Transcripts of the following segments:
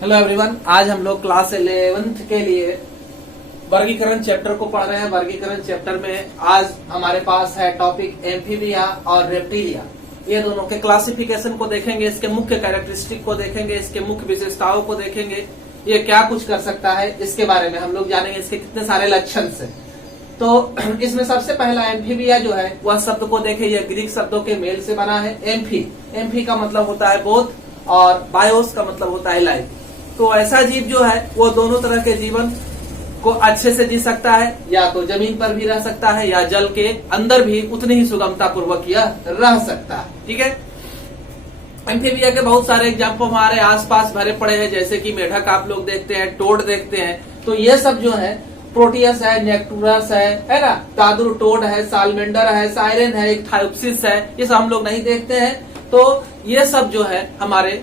Hello everyone, आज हम लोग क्लास 11th के लिए वर्गीकरण चैप्टर को पढ़ रहे हैं। वर्गीकरण चैप्टर में आज हमारे पास है टॉपिक एम्फीबिया और रेप्टिलिया। ये दोनों के क्लासिफिकेशन को देखेंगे, इसके मुख्य कैरेक्टरिस्टिक को देखेंगे, इसके मुख्य विशेषताओं को देखेंगे, ये क्या कुछ कर सकता है इसके बारे में हम लोग जानेंगे, इसके कितने सारे लक्षण है। तो इसमें सबसे पहला एम्फीबिया जो है वह शब्द को देखे, यह ग्रीक शब्दों के मेल से बना है। एम्फी का मतलब होता है बोथ और बायोस का मतलब होता है लाइफ। तो ऐसा जीव जो है वो दोनों तरह के जीवन को अच्छे से जी सकता है, या तो जमीन पर भी रह सकता है या जल के अंदर भी उतनी ही सुगमता पूर्वक यह रह सकता है। ठीक है, एम्फीबिया के बहुत सारे एग्जाम्पल हमारे आसपास भरे पड़े हैं, जैसे कि मेढक आप लोग देखते हैं, टोड देखते हैं। तो ये सब जो है प्रोटियस है, नेक्टुरस है ना, दादुर टोड है, सालमेंडर है, साइरेन है, एक थायोप्सिस है, ये सब हम लोग नहीं देखते हैं। तो ये सब जो है हमारे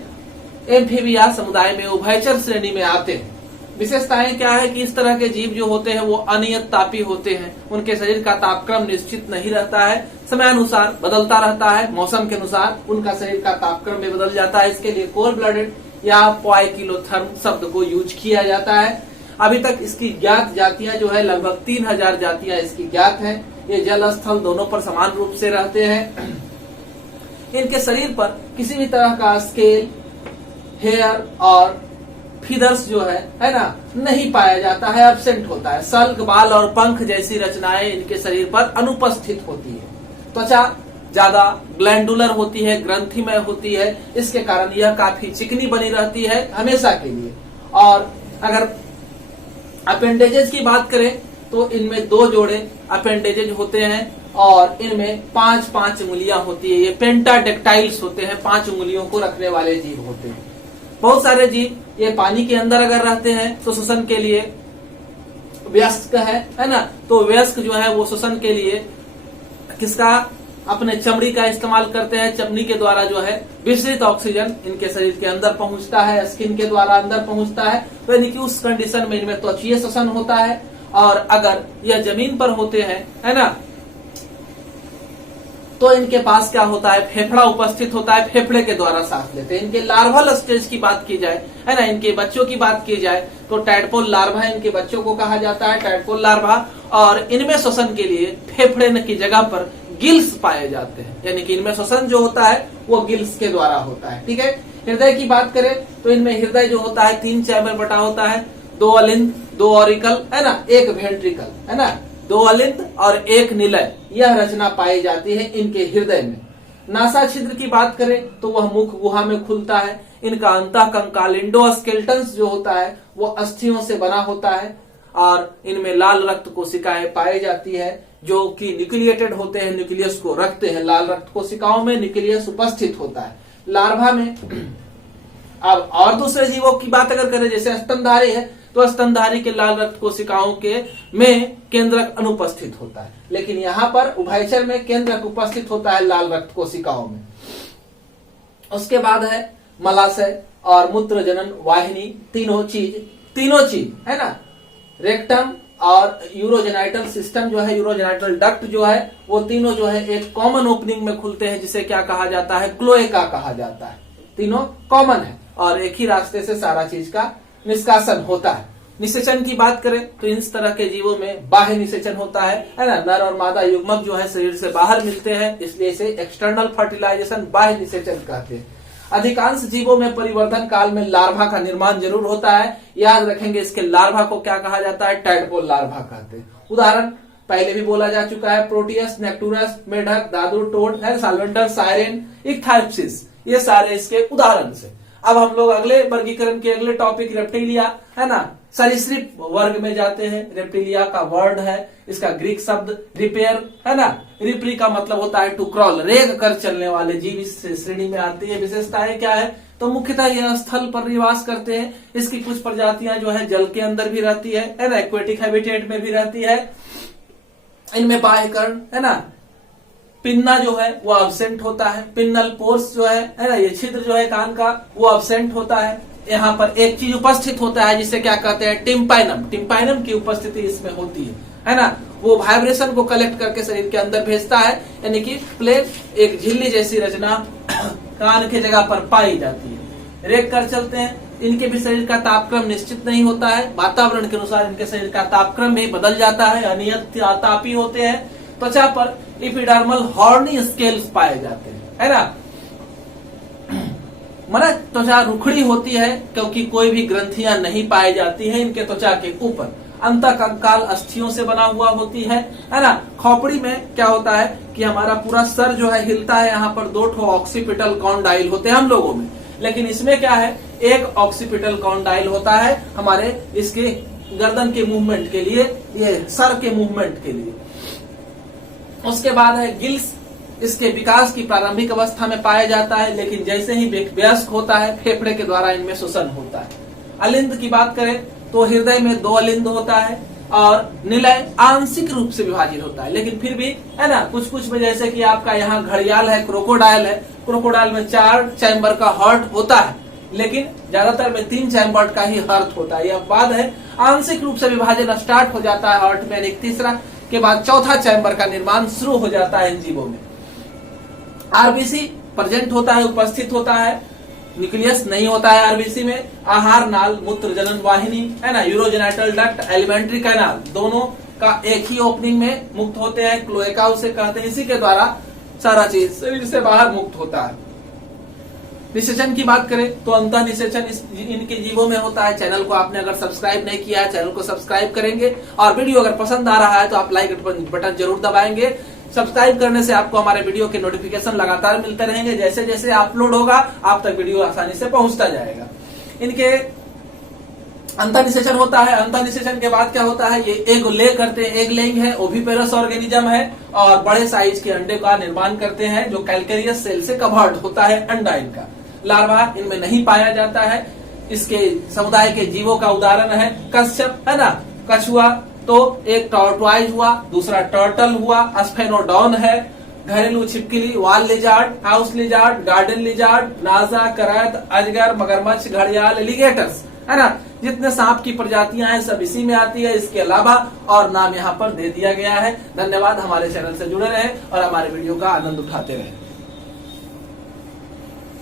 एम्फीबिया समुदाय में उभयचर श्रेणी में आते हैं। विशेषताएं क्या है कि इस तरह के जीव जो होते हैं वो अनियत तापी होते हैं, उनके शरीर का तापक्रम निश्चित नहीं रहता है, समयानुसार बदलता रहता है, मौसम के अनुसार उनका शरीर का तापक्रम भी बदल जाता है। इसके लिए कोल्ड ब्लडेड या पोइकिलोथर्म शब्द को यूज किया जाता है। अभी तक इसकी ज्ञात जातियां जो है लगभग 3000 जातियां इसकी ज्ञात है। ये जल स्थल दोनों पर समान रूप से रहते हैं। इनके शरीर पर किसी भी तरह का स्केल, हेयर और फीदर्स जो है ना, नहीं पाया जाता है, एब्सेंट होता है। सल्क, बाल और पंख जैसी रचनाएं इनके शरीर पर अनुपस्थित होती है। त्वचा ज्यादा ग्लैंडुलर होती है, ग्रंथिमय होती है, इसके कारण यह काफी चिकनी बनी रहती है हमेशा के लिए। और अगर अपेंडेजेज की बात करें तो इनमें 2 जोड़े अपेंडेजेज होते हैं और इनमें 5 उंगलियां होती है। ये पेंटाडेक्टाइल्स होते हैं, 5 उंगलियों को रखने वाले जीव होते हैं। बहुत सारे जीव ये पानी के अंदर अगर रहते हैं तो श्वसन के लिए वयस्क है ना, तो वयस्क जो है वो श्वसन के लिए किसका, अपने चमड़ी का इस्तेमाल करते हैं। चमड़ी के द्वारा जो है विस्तृत ऑक्सीजन इनके शरीर के अंदर पहुंचता है, स्किन के द्वारा अंदर पहुंचता है। तो यानी कि उस कंडीशन में इनमें त्वचीय श्वसन होता है। और अगर यह जमीन पर होते हैं है ना, तो इनके पास क्या होता है, फेफड़ा उपस्थित होता है, फेफड़े के द्वारा सांस लेते हैं। इनके लार्वल स्टेज की बात की जाए है ना, इनके बच्चों की बात की जाए तो टैडपोल लार्वा इनके बच्चों को कहा जाता है, टैडपोल लार्वा। और इनमें श्वसन के लिए फेफड़े की जगह पर गिल्स पाए जाते हैं, यानी कि इनमें श्वसन जो होता है वो गिल्स के द्वारा होता है। ठीक है, हृदय की बात करें तो इनमें हृदय जो होता है 3 चैम्बर बटा होता है, 2 अलिंद, 2 ऑरिकल है ना, 1 वेंट्रिकल है ना, 2 अलिंद और 1 निलय, यह रचना पाई जाती है इनके हृदय में। नासा छिद्र की बात करें तो वह मुख गुहा में खुलता है। इनका अंतःकंकाल इंडोस्केलेटन्स जो होता है वो अस्थियों से बना होता है। और इनमें लाल रक्त कोशिकाएं पाई जाती है जो कि न्यूक्लिएटेड होते हैं, न्यूक्लियस को रखते हैं। लाल रक्त कोशिकाओं में न्यूक्लियस उपस्थित होता है। लार्वा में अब और दूसरे जीवों की बात अगर करें, जैसे स्तनधारी है तो स्तनधारी के लाल रक्त कोशिकाओं के में केंद्रक अनुपस्थित होता है, लेकिन यहाँ पर उभयचर में केंद्रक उपस्थित होता है लाल रक्त कोशिकाओं में। उसके बाद है मलाशय और मूत्र जनन वाहिनी, तीनों चीज है ना, रेक्टम और यूरोजेनाइटल सिस्टम जो है, यूरोजेनाइटल डक्ट जो है, वो तीनों जो है एक कॉमन ओपनिंग में खुलते हैं, जिसे क्या कहा जाता है, क्लोएका कहा जाता है। तीनों कॉमन है और एक ही रास्ते से सारा चीज का निष्कासन होता है। निषेचन की बात करें तो इस तरह के जीवों में बाह्य निषेचन होता है ना, नर और मादा युग्मक जो है शरीर से बाहर मिलते हैं, इसलिए इसे एक्सटर्नल फर्टिलाइजेशन, बाह्य निषेचन कहते हैं। अधिकांश जीवों में परिवर्तन काल में लार्वा का निर्माण जरूर होता है। याद रखेंगे, इसके लार्वा को क्या कहा जाता है, टैडपोल लार्वा कहते हैं। उदाहरण पहले भी बोला जा चुका है, प्रोटियस, नेक्टुरस, मेढक, दादुर टोड है, सालमेंडर, साइरेन, इक्थायोप्सिस, ये सारे इसके उदाहरण से। अब हम लोग अगले वर्गीकरण के अगले टॉपिक रेप्टिलिया है ना, सरीसृप वर्ग में जाते हैं। रेप्टिलिया का वर्ड है, इसका ग्रीक शब्द रिपेयर है ना, रिप्री का मतलब होता है टू क्रॉल, रेग कर चलने वाले जीव इस श्रेणी में आती है। विशेषताएं क्या है, तो मुख्यतः यह स्थल पर निवास करते हैं। इसकी कुछ प्रजातियां जो है जल के अंदर भी रहती है ना, एक्वेटिक हैबिटेट में भी रहती है। इनमें बाह्य कर्ण है ना, पिन्ना जो है वो अब्सेंट होता है, पिन्नल पोर्स जो है ना, ये छिद्र जो है कान का वो अब्सेंट होता है। यहाँ पर एक चीज उपस्थित होता है जिसे क्या कहते हैं, टिम्पाइनम, टिम्पाइनम की उपस्थिति इसमें होती है ना, वो वाइब्रेशन को कलेक्ट करके शरीर के अंदर भेजता है, यानी कि प्लेट एक झिल्ली जैसी रचना कान की जगह पर पाई जाती है। रेख कर चलते हैं। इनके भी शरीर का तापक्रम निश्चित नहीं होता है, वातावरण के अनुसार इनके शरीर का तापक्रम भी बदल जाता है, अनियत तापी होते हैं। त्वचा पर एपिडर्मल हॉर्नी स्केल्स पाए जाते हैं, है ना। माना त्वचा रुखड़ी होती है क्योंकि कोई भी ग्रंथियां नहीं पाई जाती है इनके त्वचा के ऊपर। अंतःकंकाल अस्थियों से बना हुआ होती है ना। खोपड़ी में क्या होता है कि हमारा पूरा सर जो है हिलता है, यहाँ पर 2 ठो ऑक्सीपिटल कॉन्डाइल होते हैं हम लोगों में, लेकिन इसमें क्या है, एक ऑक्सीपिटल कॉन्डाइल होता है हमारे इसके गर्दन के मूवमेंट के लिए, ये सर के मूवमेंट के लिए। उसके बाद है गिल्स, इसके विकास की प्रारंभिक अवस्था में पाया जाता है, लेकिन जैसे ही वयस्क होता है फेफड़े के द्वारा इनमें शोषण होता है। अलिंद की बात करें तो हृदय में 2 अलिंद होता है और निलय आंशिक रूप से विभाजित होता है, लेकिन फिर भी है ना कुछ में, जैसे कि आपका यहाँ घड़ियाल है, क्रोकोडाइल है, क्रोकोडाइल में 4 चैम्बर का हार्ट होता है, लेकिन ज्यादातर में 3 चैम्बर का ही हार्ट होता है। यह बाद है आंशिक रूप से विभाजन स्टार्ट हो जाता है हार्ट में, एक तीसरा के बाद चौथा चैम्बर का निर्माण शुरू हो जाता है इन जीवों में। आरबीसी प्रेजेंट होता है, उपस्थित होता है, न्यूक्लियस नहीं होता है आरबीसी में। आहार नाल, मूत्र जनन वाहिनी, है ना, यूरोजेनिटल डक्ट, एलिमेंट्री कैनाल, दोनों का एक ही ओपनिंग में मुक्त होते हैं, क्लोएका उसे कहते हैं। इसी के द्वारा सारा चीज शरीर से बाहर मुक्त होता है। निषेचन की बात करें तो अंतः निषेचन इनके जीवों में होता है। चैनल को आपने अगर सब्सक्राइब नहीं किया है, चैनल को सब्सक्राइब करेंगे, और वीडियो अगर पसंद आ रहा है तो आप लाइक बटन जरूर दबाएंगे। सब्सक्राइब करने से आपको हमारे वीडियो के नोटिफिकेशन लगातार मिलते रहेंगे, जैसे जैसे अपलोड होगा आप तक वीडियो आसानी से पहुंचता जाएगा। इनके अंतः निषेचन होता है। अंतः निषेचन के बाद क्या होता है, ये एग ले करते हैं, एग लेइंग है, ओविपेरस ऑर्गेनिज्म है, और बड़े साइज के अंडे का निर्माण करते हैं जो कैल्केरियस सेल से कवर्ड होता है अंडा इनका। लार्वा इनमें नहीं पाया जाता है। इसके समुदाय के जीवों का उदाहरण है कश्यप, है ना, कछुआ, तो एक टॉर्टवाइज हुआ, दूसरा टर्टल हुआ, स्फेनोडॉन है, घरेलू छिपकली, वाल lizard, house lizard, garden lizard, नाजा, करैत, अजगर, मगरमच्छ, घड़ियाल, एलिगेटर्स, है ना। जितने सांप की प्रजातियां हैं सब इसी में आती है। इसके अलावा और नाम यहाँ पर दे दिया गया है। धन्यवाद, हमारे चैनल से जुड़े रहें और हमारे वीडियो का आनंद उठाते रहें।